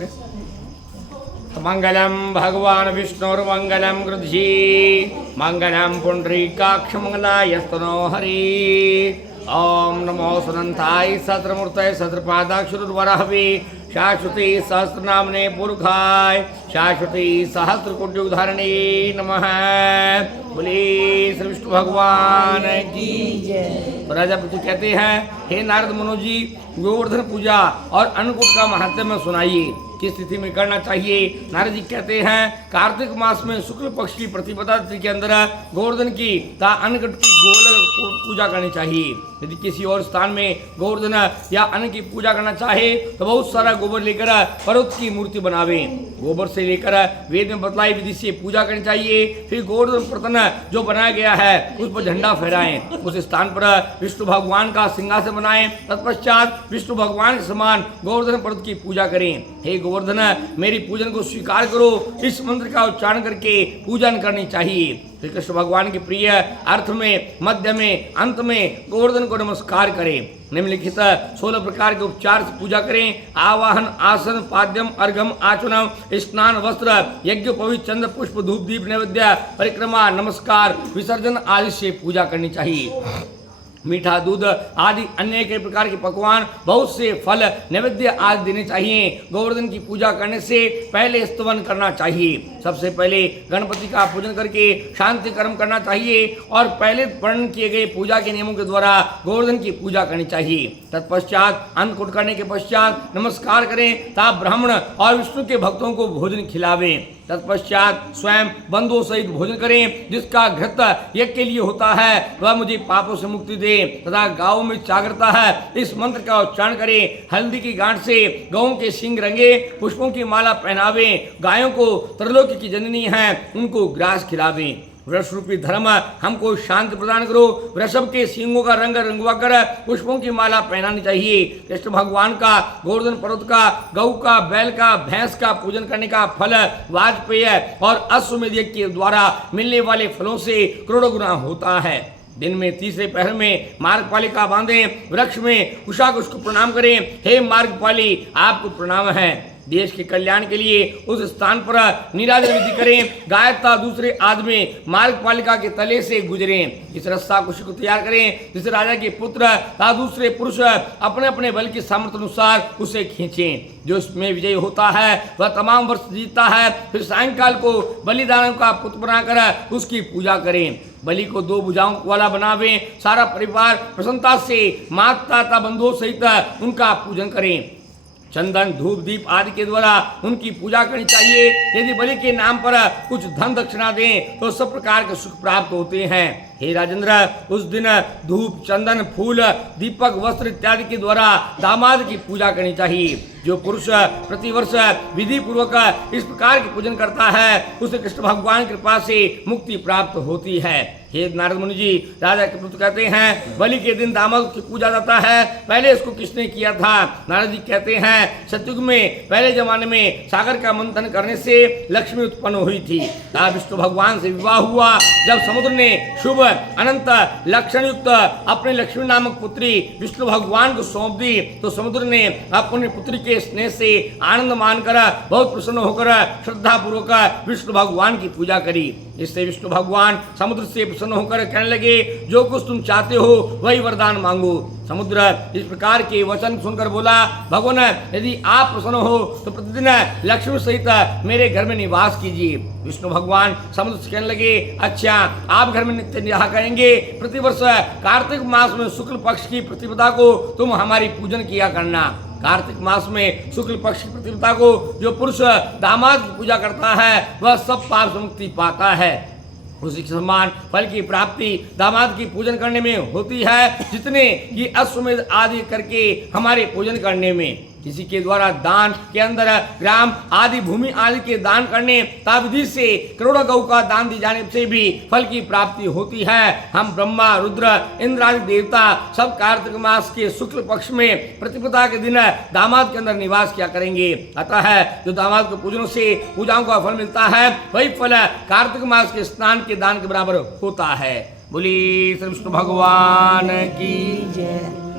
मंत्र। मंगलम भगवान विष्णुर्मंगलम गृध्री मंगलम पुंडरीकाक्ष मंगलायस्तनो हरि। ओम नमो सुनंताय सहस्रमूर्तये सहस्रपादाक्षुर्वराहवे शाश्वती सहस्रनामने पुरुखाय शाश्वती सहस्रकोट्युधारणे नमः। बोले श्री विष्णु भगवान की जय। तो राजा पृथु कहते हैं, हे नारद मुनि जी, गोवर्धन पूजा और अन्नकूट का महात्म्य सुनाइए, किस स्थिति में करना चाहिए। नारद जी कहते हैं, कार्तिक मास में शुक्ल पक्ष की प्रतिपदा तिथि के अंदर गोवर्धन की तथा अन्नकूट की गोवर्धन पूजा करनी चाहिए। यदि किसी और स्थान में गोवर्धन या अन्न की पूजा करना चाहे तो बहुत सारा गोबर लेकर पर्वत की मूर्ति बनावे। गोबर से लेकर वेद में बतलाई विधि से पूजा करनी चाहिए। फिर गोवर्धन प्रतन जो बनाया गया है उस पर झंडा फहराएं। उस स्थान पर विष्णु भगवान का सिंहासन बनाएं। तत्पश्चात विष्णु भगवान के समान गोवर्धन पर्वत की पूजा करें। हे गोवर्धन, मेरी पूजन को स्वीकार करो। इस मंत्र का उच्चारण करके पूजन करनी चाहिए। श्री कृष्ण भगवान के प्रिय अर्थ में, मध्य में, अंत में गोवर्धन को नमस्कार करें। निम्नलिखित 16 प्रकार के उपचार से पूजा करें। आवाहन, आसन, पाद्यम, अर्घम, आचमन, स्नान, वस्त्र, यज्ञ, पवित्र, चंद्र, पुष्प, धूप, दीप, नैवेद्य, परिक्रमा, नमस्कार, विसर्जन आदि से पूजा करनी चाहिए। मीठा, दूध आदि अन्य कई प्रकार के पकवान, बहुत से फल, नैवेद्य आदि देने चाहिए। गोवर्धन की पूजा करने से पहले स्तवन करना चाहिए। सबसे पहले गणपति का पूजन करके शांति कर्म करना चाहिए और पहले वर्णन किए गए पूजा के नियमों के द्वारा गोवर्धन की पूजा करनी चाहिए। तत्पश्चात अन्नकूट करने के पश्चात नमस्कार करें तथा ब्राह्मण और विष्णु के भक्तों को भोजन खिलावें। तत्पश्चात स्वयं बंधुओं सहित भोजन करें। जिसका घृत यज्ञ के लिए होता है वह मुझे पापों से मुक्ति दे तथा गाँव में जागृता है, इस मंत्र का उच्चारण करें। हल्दी की गांठ से गौं के सिंग रंगे, पुष्पों की माला पहनावे। गायों को त्रैलोक्य की जननी है, उनको ग्रास खिलावे। वृष रूपी धर्म हमको शांति प्रदान करो। वृषभ के सिंगों का रंग रंगवा कर पुष्पों की माला पहनानी चाहिए। कृष्ण भगवान का, गोवर्धन पर्वत का, गौ का, बैल का, भैंस का पूजन करने का फल वाजपेय और अश्वमेध यज्ञ के द्वारा मिलने वाले फलों से करोड़ों गुना होता है। दिन में तीसरे पहर में मार्गपालिका बांधे, वृक्ष में कुशाकुश को प्रणाम करें। हे मार्गपाली, आपको प्रणाम है। देश के कल्याण के लिए उस स्थान पर नीराजन विधि करें। गाय तथा दूसरे आदमी मार्गपालिका के तले से गुजरें। इस रस्सा कुश को तैयार करें जिसे राजा के पुत्र तथा दूसरे पुरुष अपने अपने बल की सामर्थ्य अनुसार उसे खींचें। जो इसमें विजयी होता है वह तमाम वर्ष जीतता है। फिर सायंकाल को बलिदान का पुत्र बनाकर उसकी पूजा करें। बलि को 2 भुजाओं वाला बनावें। सारा परिवार प्रसन्नता से माता तथा बंधुओं सहित उनका पूजन करें। चंदन, धूप, दीप आदि के द्वारा उनकी पूजा करनी चाहिए। यदि बलि के नाम पर कुछ धन दक्षिणा दें तो सब प्रकार के सुख प्राप्त होते हैं। हे राजेंद्र, उस दिन धूप, चंदन, फूल, दीपक, वस्त्र इत्यादि के द्वारा दामाद की पूजा करनी चाहिए। जो पुरुष प्रतिवर्ष विधि पूर्वक इस प्रकार की पूजन करता है उसे कृष्ण भगवान की कृपा से मुक्ति प्राप्त होती है। हे नारद मुनि जी, राजा के पुत्र कहते हैं, बलि के दिन दामाद की पूजा जाता है। पहले इसको किसने किया था? नारद जी कहते हैं, सतयुग में पहले जमाने में सागर का मंथन करने से लक्ष्मी उत्पन्न हुई थी। तब विष्णु भगवान से विवाह हुआ। जब समुद्र ने शुभ अनंत लक्षण युक्त अपने लक्ष्मी नामक पुत्री विष्णु भगवान को सौंप दी तो समुद्र ने अपनी पुत्री के स्नेह से आनंद मानकर बहुत प्रसन्न होकर श्रद्धा पूर्वक विष्णु भगवान की पूजा करी। इससे विष्णु भगवान समुद्र से प्रसन्न होकर कहने लगे, जो कुछ तुम चाहते हो वही वरदान मांगो। समुद्र इस प्रकार के वचन सुनकर बोला, भगवान, यदि आप प्रसन्न हो तो प्रतिदिन लक्ष्मी सहित मेरे घर में निवास कीजिए। विष्णु भगवान समुद्र से कहने लगे, अच्छा, आप घर में नित्य निवाह करेंगे। प्रतिवर्ष कार्तिक मास में शुक्ल पक्ष की प्रतिपदा को तुम हमारी पूजन किया करना। कार्तिक मास में शुक्ल पक्ष की प्रतिपदा को जो पुरुष दामाद की पूजा करता है वह सब पाप से मुक्ति पाता है। उसी के समान फल की प्राप्ति दामाद की पूजन करने में होती है जितने कि अश्वमेध आदि करके हमारे पूजन करने में। किसी के द्वारा दान के अंदर ग्राम आदि भूमि आदि के दान करने ताविधि से करोड़ों गौ का दान दिए जाने से भी फल की प्राप्ति होती है। हम ब्रह्मा, रुद्र, इंद्र आदि देवता सब कार्तिक मास के शुक्ल पक्ष में प्रतिपदा के दिन दामाद के अंदर निवास किया करेंगे। अतः जो दामाद के पूजनों से पूजाओं का फल मिलता है वही फल कार्तिक मास के स्नान के दान के बराबर होता है। बोली श्री विष्णु भगवान की जय।